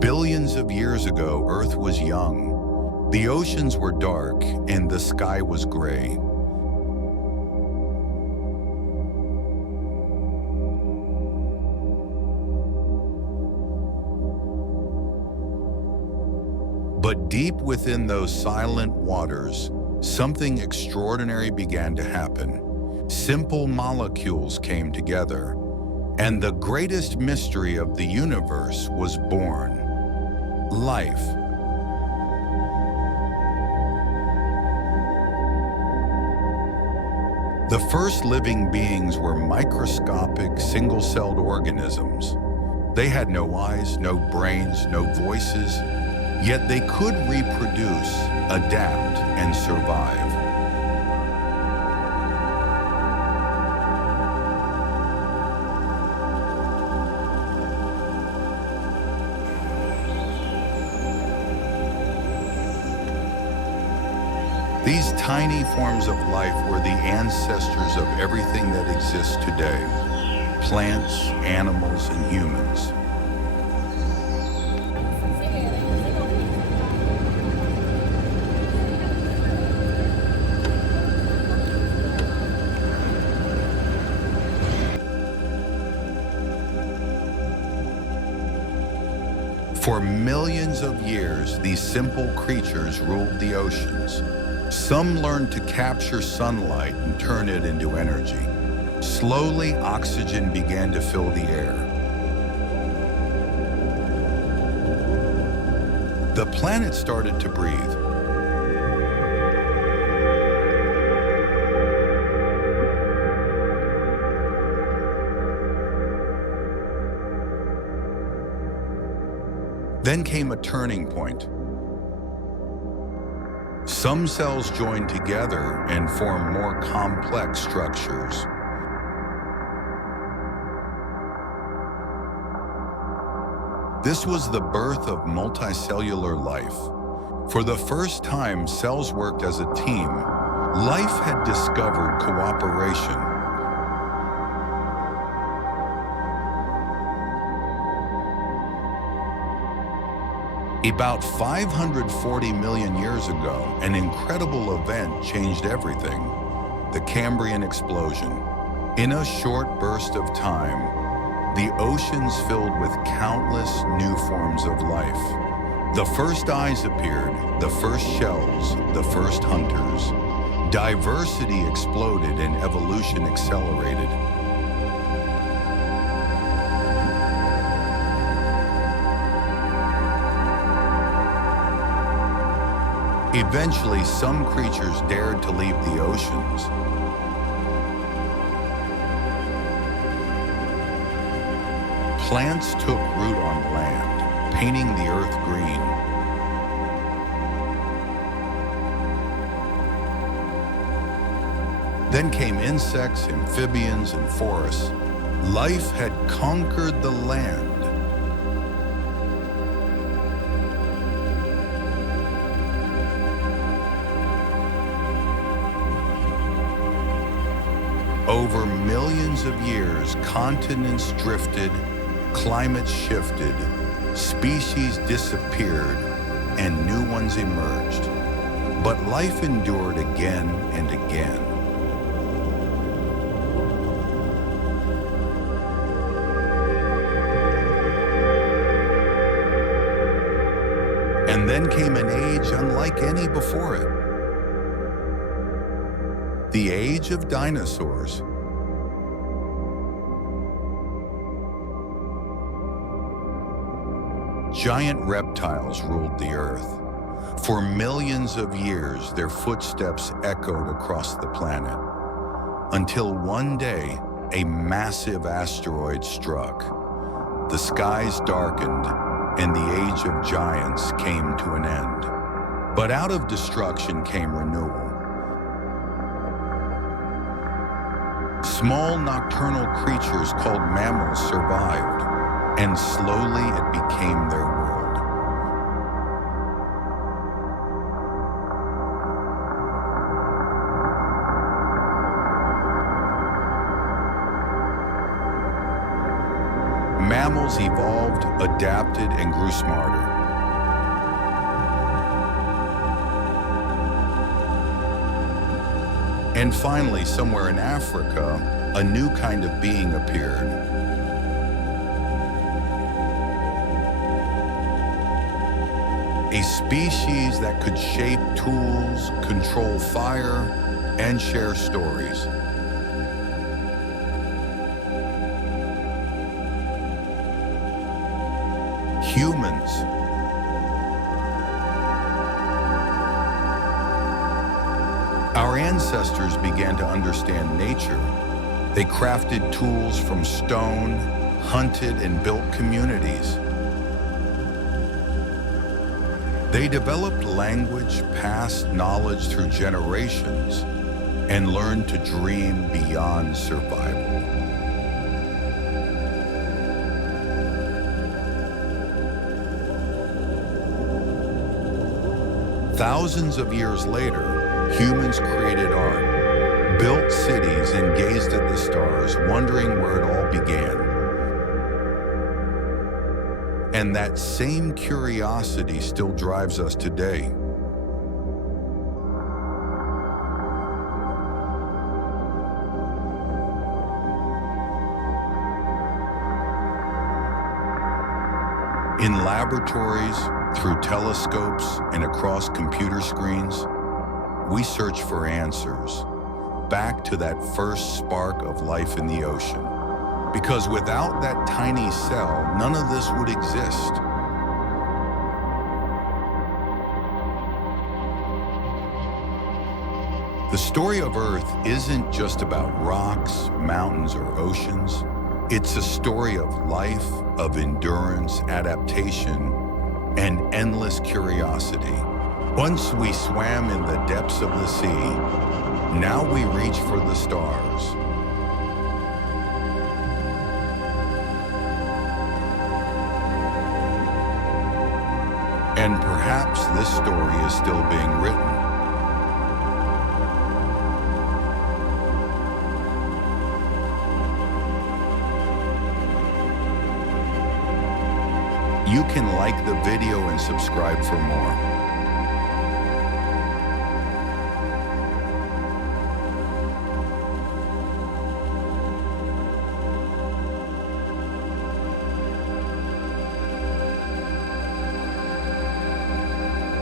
Billions of years ago, Earth was young. The oceans were dark and the sky was gray. But deep within those silent waters, something extraordinary began to happen. Simple molecules came together, and the greatest mystery of the universe was born: life. The first living beings were microscopic, single-celled organisms. They had no eyes, no brains, no voices, yet they could reproduce, adapt, and survive. These tiny forms of life were the ancestors of everything that exists today: plants, animals, and humans. For millions of years, these simple creatures ruled the oceans. Some learned to capture sunlight and turn it into energy. Slowly, oxygen began to fill the air. The planet started to breathe. Then came a turning point. Some cells joined together and formed more complex structures. This was the birth of multicellular life. For the first time, cells worked as a team. Life had discovered cooperation. About 540 million years ago, an incredible event changed everything: the Cambrian Explosion. In a short burst of time, the oceans filled with countless new forms of life. The first eyes appeared, the first shells, the first hunters. Diversity exploded and evolution accelerated. Eventually, some creatures dared to leave the oceans. Plants took root on land, painting the earth green. Then came insects, amphibians, and forests. Life had conquered the land. Over millions of years, continents drifted, climates shifted, species disappeared, and new ones emerged. But life endured again and again. And then came an age unlike any before it. The age of dinosaurs. Giant reptiles ruled the earth. For millions of years, their footsteps echoed across the planet, until one day, a massive asteroid struck. The skies darkened, and the age of giants came to an end. But out of destruction came renewal. Small nocturnal creatures called mammals survived, and slowly it became their world. Mammals mammals evolved, adapted, and grew smarter. And finally, somewhere in Africa, a new kind of being appeared. A species that could shape tools, control fire, and share stories. Humans. Our ancestors began to understand nature. They crafted tools from stone, hunted and built communities. They developed language, passed knowledge through generations, and learned to dream beyond survival. Thousands of years later, humans created art, built cities, and gazed at the stars, wondering where it all began. And that same curiosity still drives us today. In laboratories, through telescopes, and across computer screens, we search for answers, back to that first spark of life in the ocean. Because without that tiny cell, none of this would exist. The story of Earth isn't just about rocks, mountains, or oceans. It's a story of life, of endurance, adaptation, and endless curiosity. Once we swam in the depths of the sea, now we reach for the stars. And perhaps this story is still being written. You can like the video and subscribe for more.